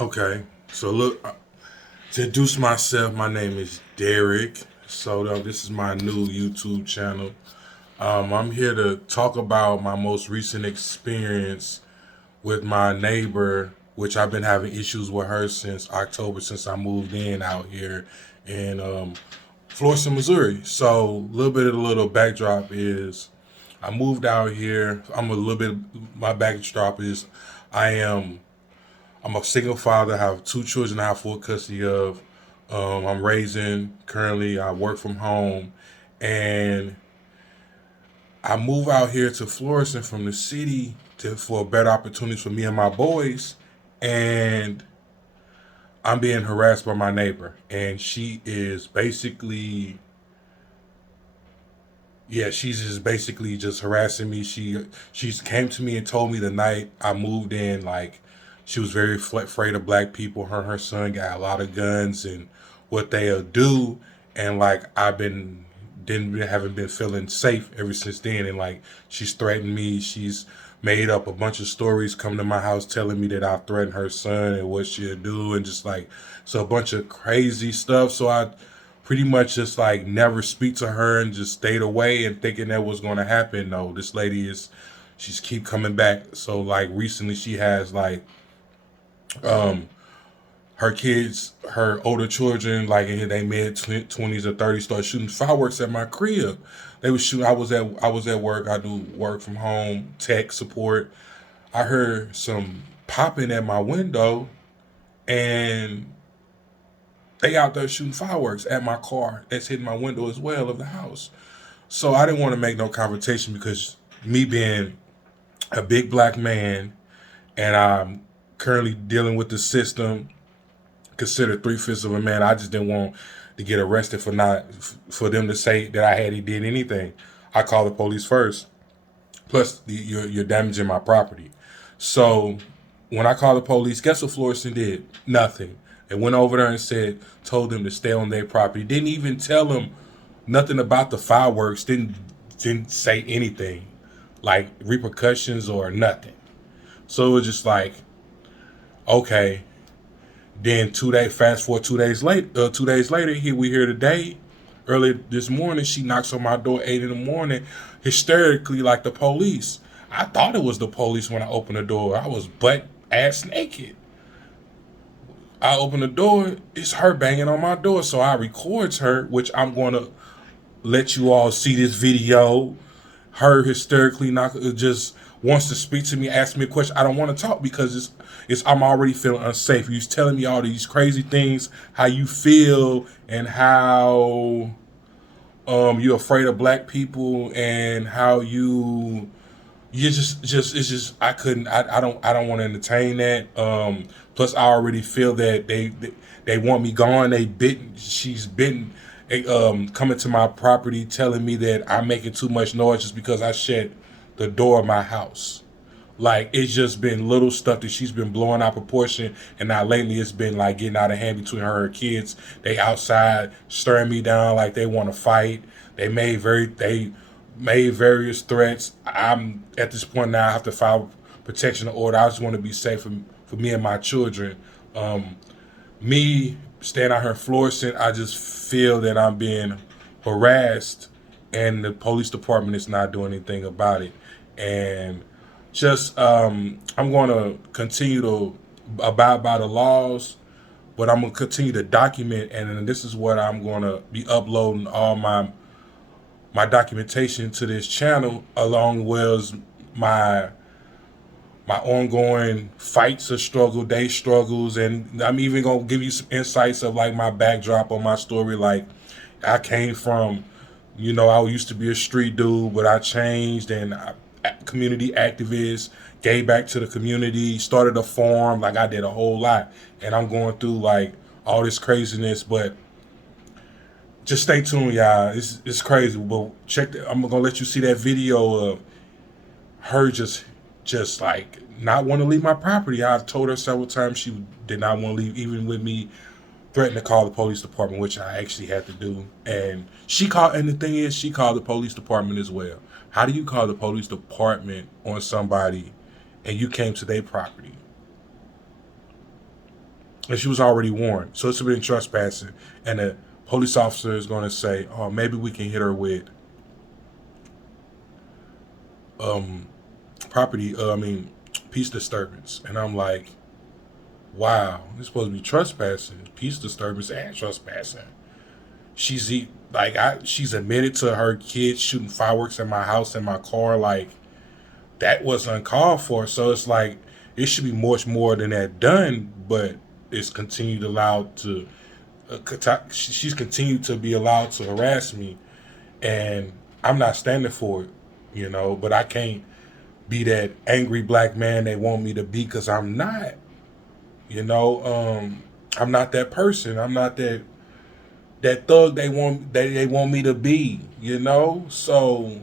Okay, so look, to introduce myself, my name is Derek Soto. This is my new YouTube channel. I'm here to talk about my most recent experience with my neighbor, which I've been having issues with her since October, since I moved in out here in Florissant, Missouri. So a little backdrop is I moved out here. My backdrop is I am I'm a single father. I have two children I have full custody of. I'm raising currently. I work from home, and I move out here to Florissant from the city for better opportunities for me and my boys. And I'm being harassed by my neighbor, and she is basically, yeah, she's just basically just harassing me. She's came to me and told me the night I moved in, like, she was very afraid of black people. Her and her son got a lot of guns and what they'll do, and like haven't been feeling safe ever since then. And like she's threatened me. She's made up a bunch of stories, come to my house telling me that I threatened her son and what she'll do, and just like, so a bunch of crazy stuff. So I pretty much just like never speak to her and just stayed away and thinking that was going to happen. No, this lady she's keep coming back. So like recently she has like um her kids, her older children, like in their mid 20s or 30s, start shooting fireworks at my crib. They was shooting. I was at work. I do work from home, tech support. I heard some popping at my window, and they out there shooting fireworks at my car. That's hitting my window as well of the house. So I didn't want to make no confrontation because me being a big black man, and I'm currently dealing with the system, considered three-fifths of a man. I just didn't want to get arrested for them to say that I hadn't did anything. I called the police first. Plus, you're damaging my property. So when I called the police, guess what Florissant did? Nothing. They went over there and told them to stay on their property. Didn't even tell them nothing about the fireworks. Didn't say anything, like repercussions or nothing. So it was just like, okay. Then fast forward 2 days later. 2 days later, here we here today. Early this morning, she knocks on my door 8 in the morning, hysterically like the police. I thought it was the police when I opened the door. I was butt ass naked. I open the door, it's her banging on my door. So I records her, which I'm going to let you all see this video. Her hysterically just wants to speak to me, ask me a question. I don't want to talk because it's I'm already feeling unsafe. You're telling me all these crazy things, how you feel and how you're afraid of black people and how you just it's just I don't want to entertain that. Plus I already feel that they want me gone. She's been coming to my property telling me that I'm making too much noise just because I shut the door of my house. Like, it's just been little stuff that she's been blowing out proportion, and now lately it's been like getting out of hand between her and her kids. They outside stirring me down like they want to fight. They made various threats. I'm at this point now I have to file protection order. I just want to be safe for me and my children. Me staying out here in Florissant, I just feel that I'm being harassed, and the police department is not doing anything about it. And just I'm going to continue to abide by the laws, but I'm going to continue to document, and then this is what I'm going to be uploading all my documentation to this channel, along with my ongoing fights or day struggles, and I'm even gonna give you some insights of like my backdrop on my story. Like, I came from, I used to be a street dude, but I changed, and community activist, gave back to the community, started a farm. Like, I did a whole lot, and I'm going through like all this craziness, but just stay tuned, y'all. It's crazy, but I'm gonna let you see that video of her just like not want to leave my property. I told her several times she did not want to leave, even with me threatened to call the police department, which I actually had to do. And the thing is, she called the police department as well. How do you call the police department on somebody and you came to their property? and she was already warned. So it's been trespassing, and the police officer is going to say, "Oh, maybe we can hit her with property. Peace disturbance." And I'm like, "Wow, this is supposed to be trespassing, peace disturbance, and trespassing." She's admitted to her kids shooting fireworks in my house and my car. Like, that was uncalled for. So it's like it should be much more than that done, but it's continued allowed to. She's continued to be allowed to harass me, and I'm not standing for it, But I can't be that angry black man they want me to be, because I'm not. I'm not that person. I'm not that thug they want me to be. So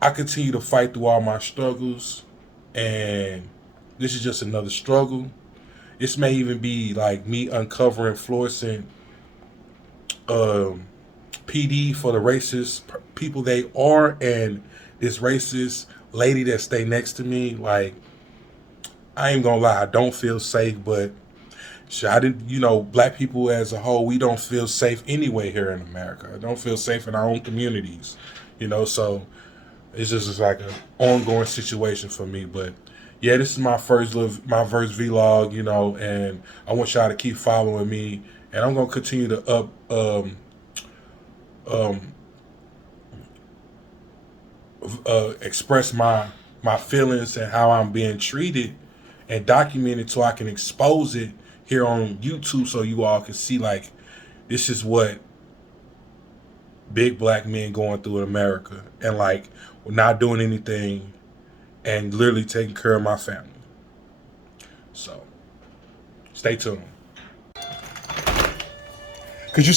I continue to fight through all my struggles, and this is just another struggle. This may even be like me uncovering Florissant PD for the racist people they are, and this racist lady that stay next to me. Like, I ain't gonna lie, I don't feel safe, but I didn't, black people as a whole, we don't feel safe anyway here in America. I don't feel safe in our own communities, so it's just like an ongoing situation for me. But yeah, this is my first vlog, and I want y'all to keep following me, and I'm gonna continue to express my feelings and how I'm being treated, and document it so I can expose it here on YouTube, so you all can see, like, this is what big black men going through in America, and like, we're not doing anything and literally taking care of my family. So stay tuned. Could you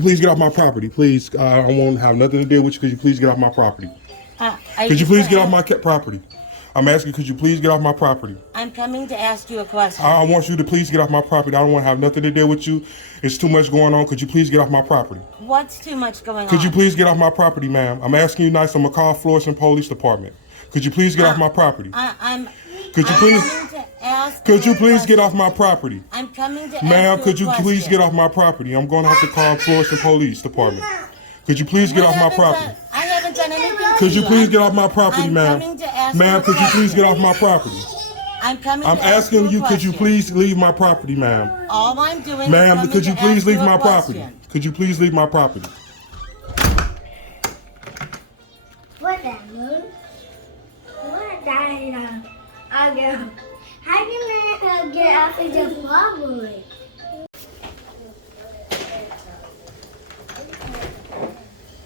please get off my property, please? I don't want to have nothing to do with you. Could you please get off my property? Could you please get off my property? I'm asking, could you please get off my property? I'm coming to ask you a question. I want you to please get off my property. I don't want to have nothing to do with you. It's too much going on. Could you please get off my property? What's too much going on? Could you please get off my property, ma'am? I'm asking you nice. I'm going to call Florissant Police Department. Could you please get off my property? Could you please get off my property? I'm coming to Ma'am, could you please get off my property? I'm going to have to call Florissant Police Department. Could you please get off my property? I haven't done anything. Could you please get off my property, ma'am? Ma'am, could you please get off my property? I'm asking you, could you please leave my property, ma'am? All I'm doing ma'am, is could you please leave my property? Question. Could you please leave my property? What that move? What that? I go. How can I get off of the property?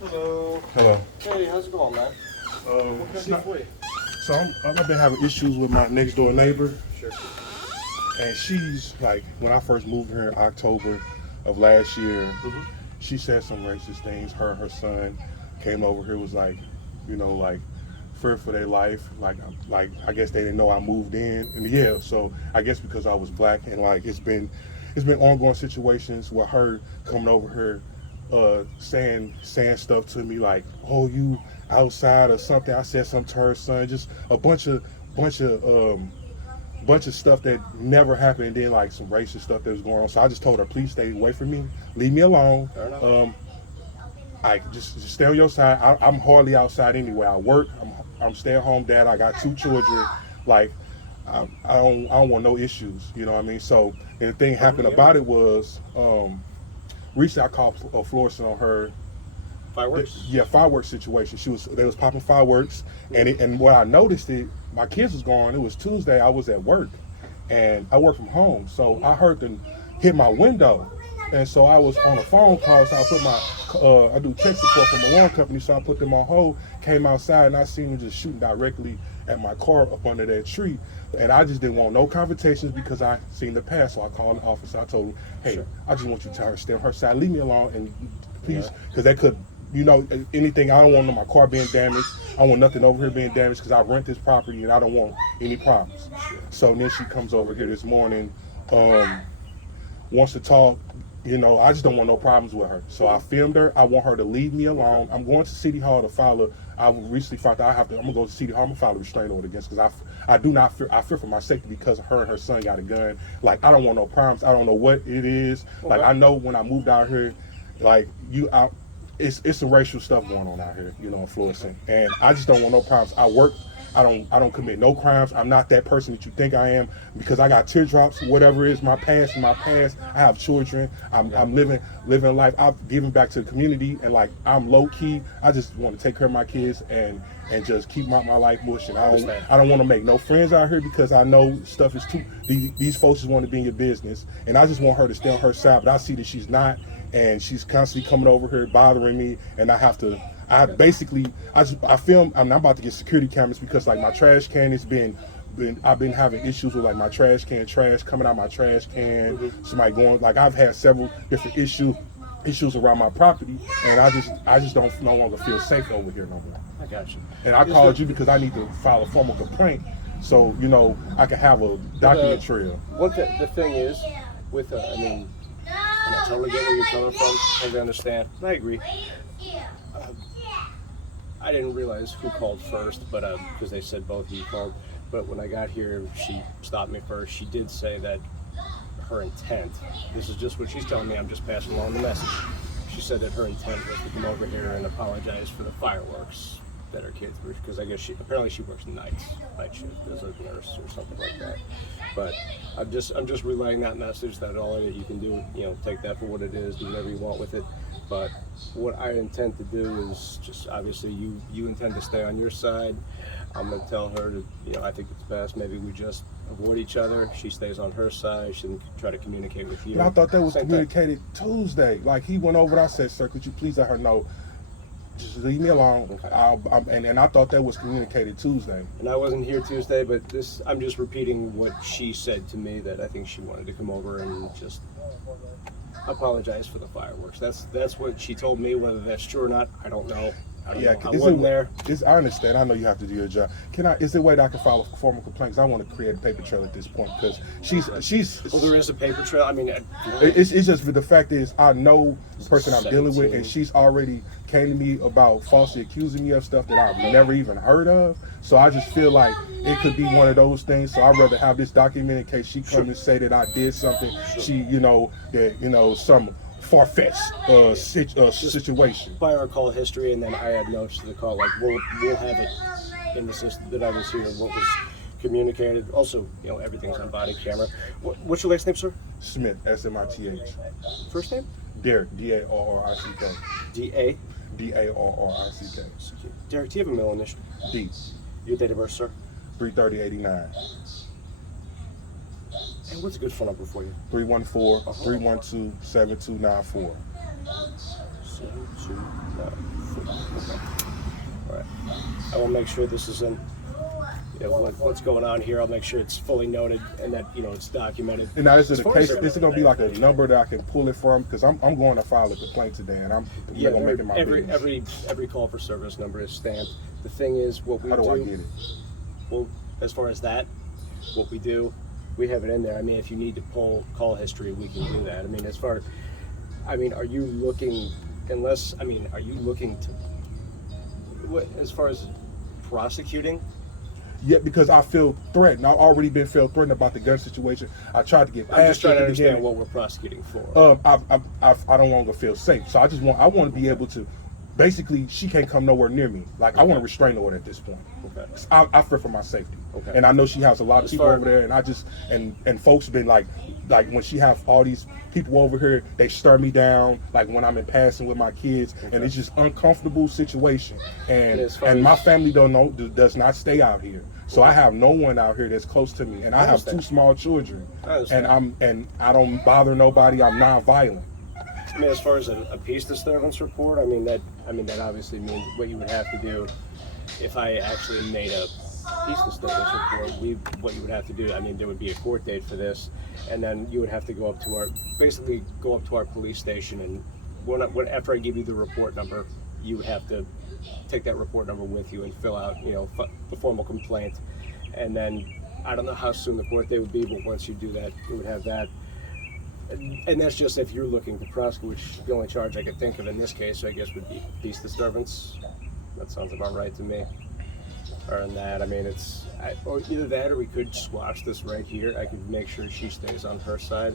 Hello. Hello. Hey, how's it going, man? What can I do for you? So I've been having issues with my next door neighbor. Sure. And she's like, when I first moved here in October of last year, she said some racist things. Her and her son came over here, was like, fear for their life. Like I guess they didn't know I moved in. And yeah, so I guess because I was black, and like it's been ongoing situations with her coming over here, saying stuff to me like, "Oh, you outside" or something. I said something to her son, just a bunch of stuff that never happened, and then like some racist stuff that was going on. So I just told her, please stay away from me, leave me alone. I just stay on your side. I'm hardly outside anyway. I work. I'm stay-at-home dad. I got 2 children. Like, I don't want no issues. You know what I mean? So, and the thing happened about it was, recently I called Florissant on her. Fireworks? Yeah, fireworks situation. They was popping fireworks, and what I noticed, my kids was gone. It was Tuesday. I was at work, and I work from home. So I heard them hit my window, and so I was on a phone call. So I put I do tech support from a lawn company. So I put them on hold. Came outside, and I seen them just shooting directly at my car up under that tree. And I just didn't want no confrontations because I seen the past. So I called the officer. I told him, hey, sure, I just want you to tell her stay on her side. Leave me alone, and please, because they could, anything. I don't want my car being damaged. I don't want nothing over here being damaged because I rent this property and I don't want any problems. So then she comes over here this morning, wants to talk. You know, I just don't want no problems with her. So I filmed her. I want her to leave me alone. I'm going to City Hall to file a. I recently found out I'm gonna go to City Hall. I'm gonna file a restraining order against because I do not fear. I fear for my safety because her and her son got a gun. Like I don't want no problems. I don't know what it is. Like I know when I moved out here, like it's some racial stuff going on out here. You know, in Florissant, and I just don't want no problems. I work. I don't commit no crimes. I'm not that person that you think I am because I got teardrops, whatever it is, my past. I have children. I'm living life. I've given back to the community and like I'm low key. I just want to take care of my kids and just keep my life bush. And I don't want to make no friends out here because I know stuff is too. These folks just want to be in your business, and I just want her to stay on her side. But I see that she's not, and she's constantly coming over here bothering me, and I have to. I film. I'm about to get security cameras because like my trash can has been I've been having issues with like my trash coming out my trash can. Somebody going like I've had several different issues around my property, and I just don't no longer feel safe over here no more. I got you. And I called you because I need to file a formal complaint, so you know I can have a document trail. The thing is, with I mean, and I totally get where you're coming from. Totally understand. I agree. I didn't realize who called first, but because they said both of you called. But when I got here, she stopped me first. She did say that her intent, this is just what she's telling me, I'm just passing along the message. She said that her intent was to come over here and apologize for the fireworks that her kids were, because I guess apparently she works night shift as a nurse or something like that. But I'm just relaying that message that all that you can do, you know, take that for what it is, do whatever you want with it. But what I intend to do is just obviously you intend to stay on your side. I'm gonna tell her to, you know, I think it's best maybe we just avoid each other. She stays on her side. She can try to communicate with you. But I thought that was communicated Tuesday. Like he went over and I said, sir, could you please let her know? Just leave me alone. Okay. And I thought that was communicated Tuesday. And I wasn't here Tuesday, but I'm just repeating what she said to me, that I think she wanted to come over and just apologize for the fireworks. That's what she told me. Whether that's true or not, I don't know. I wasn't there. I understand. I know you have to do your job. Is there a way that I can file a formal complaint? Because I want to create a paper trail at this point. Because she's. Well, there is a paper trail. I mean, it's just the fact is I know the person I'm dealing with, and she's already came to me about falsely accusing me of stuff that I've never even heard of. So I just feel like it could be one of those things. So I'd rather have this documented in case she comes and say that I did something. She, some far-fetched situation. By our call history, and then I add notes to the call. Like we'll have it in the system that I was here, what was communicated. Also, you know, everything's on body camera. What's your last name, sir? Smith, Smith. First name? Derek, D-A-R-R-I-C-K. D-A? D-A-R-R-I-C-K. Derek, do you have a middle initial? D. Your date of birth, sir? 3/30/89. And what's a good phone number for you? 314-312-7294. 7294. Okay. All right. I will make sure this is in. You know, what's going on here? I'll make sure it's fully noted and that, you know, it's documented. And now is it a case? Is it going to be like a number that I can pull it from? Because I'm going to file a complaint today, and I'm going to make it my business. Every call for service number is stamped. The thing is, what we do. How do I get it? Well, as far as that, what we do, we have it in there. I mean, if you need to pull call history, we can do that. I mean, are you looking? Are you looking to? As far as prosecuting? Yeah, because I feel threatened. I've already been felt threatened about the gun situation. I tried to get past. I'm just trying to understand what we're prosecuting for. I don't longer feel safe, so I want to be able to. Basically, she can't come nowhere near me. Like I want to restrain her at this point. Okay. I fear for my safety. Okay. And I know she has a lot of people over there, and I just and folks been like when she have all these people over here, they stir me down. Like when I'm in passing with my kids, and it's just uncomfortable situation. And my family does not stay out here, so I have no one out here that's close to me, and I have 2 small children, and I don't bother nobody. I'm non-violent. I mean, as far as a peace disturbance report, that obviously means what you would have to do if I actually made a peace disturbance report. What you would have to do, there would be a court date for this, and then you would have to go up to our police station, and after I give you the report number, you would have to take that report number with you and fill out, the formal complaint, and then I don't know how soon the court date would be, but once you do that, you would have that. And that's just if you're looking to prosecute, which the only charge I could think of in this case, I guess, would be peace disturbance. That sounds about right to me. Or than that, I mean, or either that or we could squash this right here. I could make sure she stays on her side,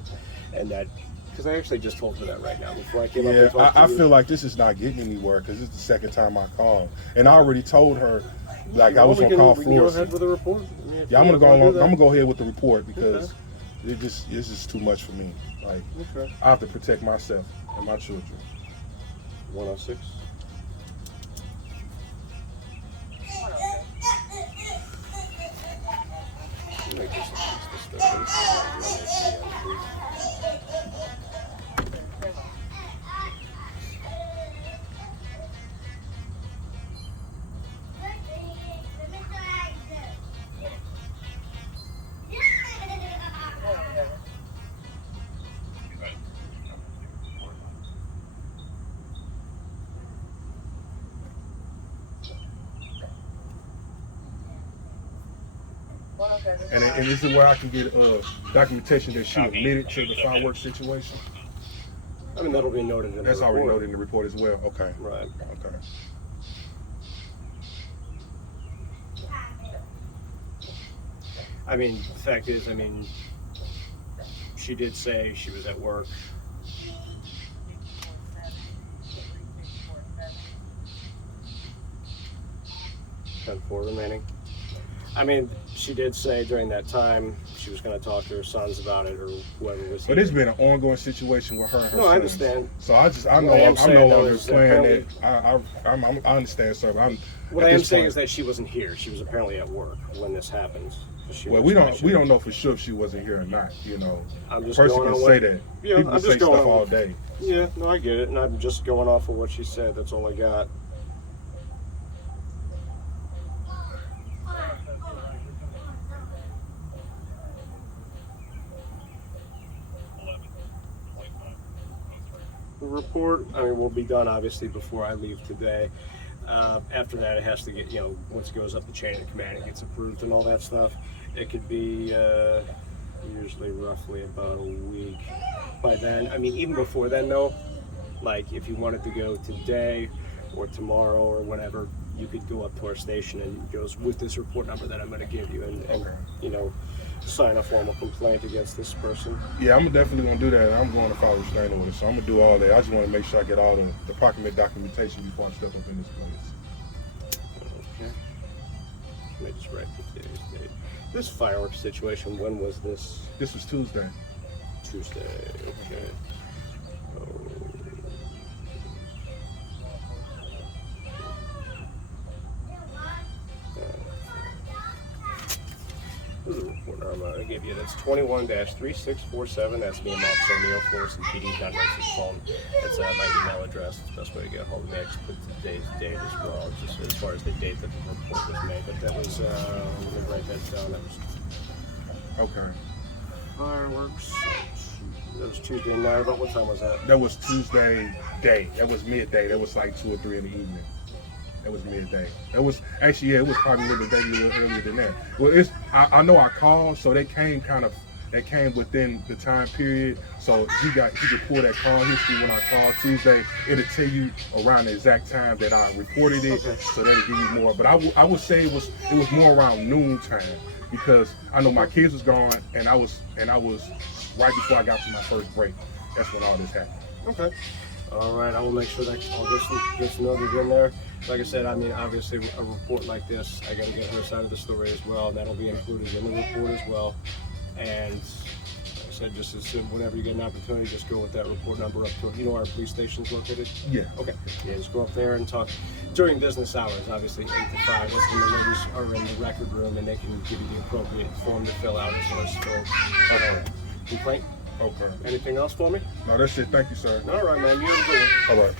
and that, because I actually just told her that right now before I came up and talked to you. I feel like this is not getting anywhere because it's the second time I called, and I already told her like I was gonna call Florissant. Go ahead with the report. I mean, yeah, I'm gonna go ahead with the report because this is too much for me. Like I have to protect myself and my children. 106. Make this a piece disturbance. And this is where I can get documentation that she admitted to the fireworks situation. I mean, that'll be noted in the report. That's already noted in the report as well. Okay. Right. Okay. I mean, the fact is, she did say she was at work. And 4 remaining. I mean, she did say during that time she was going to talk to her sons about it or whoever was. But it's been an ongoing situation with her and her sons. I understand. So I'm no longer playing that. I understand, sir. What I am saying is that she wasn't here. She was apparently at work when this happened. Well, we don't know for sure if she wasn't here or not. You know, I'm just person going can on say that. Yeah, People I'm say just going stuff on all day. Yeah, no, I get it, and I'm just going off of what she said. That's all I got. The report, will be done obviously before I leave today. After that, it has to get, once it goes up the chain of command, it gets approved and all that stuff. It could be usually roughly about a week. By then, even before then though, like if you wanted to go today or tomorrow or whenever, you could go up to our station and it goes with this report number that I'm going to give you and sign a formal complaint against this person. Yeah, I'm definitely going to do that. I'm going to file a restraining order, so I'm going to do all that. I just want to make sure I get all the appropriate documentation before I step up in this place. Okay. Let me just write today's date. This fireworks situation, when was this? This was Tuesday. Tuesday, okay. This is a report I'm going to give you. That's 21-3647. That's me and Officer Neil Florissant PD. Don Racing's phone. That's my email address. It's the best way to get a hold of me. I just put today's date as well, just as far as the date that the report was made. But that was, let me write that down. That was okay. Fireworks. That was Tuesday night. About what time was that? That was Tuesday day. That was midday. That was like 2 or 3 in the evening. That was midday. That was actually, it was probably a little earlier than that. Well, I know I called, so they came within the time period. So he could pull that call history when I called Tuesday. It'll tell you around the exact time that I reported it, so that'll give you more. But I would say it was more around noon time because I know my kids was gone and I was right before I got to my first break. That's when all this happened. Okay. All right. I will make sure that all gets noted in there. Like I said, obviously a report like this, I got to get her side of the story as well, and that'll be included in the report as well. And like I said, just as soon, whenever you get an opportunity, just go with that report number up to, you know where our police station's located? Yeah. Okay. Yeah, just go up there and talk during business hours, obviously 8 to 5. That's when the ladies are in the record room and they can give you the appropriate form to fill out as well as fill complaint. Okay. Anything else for me? No, that's it. Thank you, sir. All right, man. You have a good one. All right.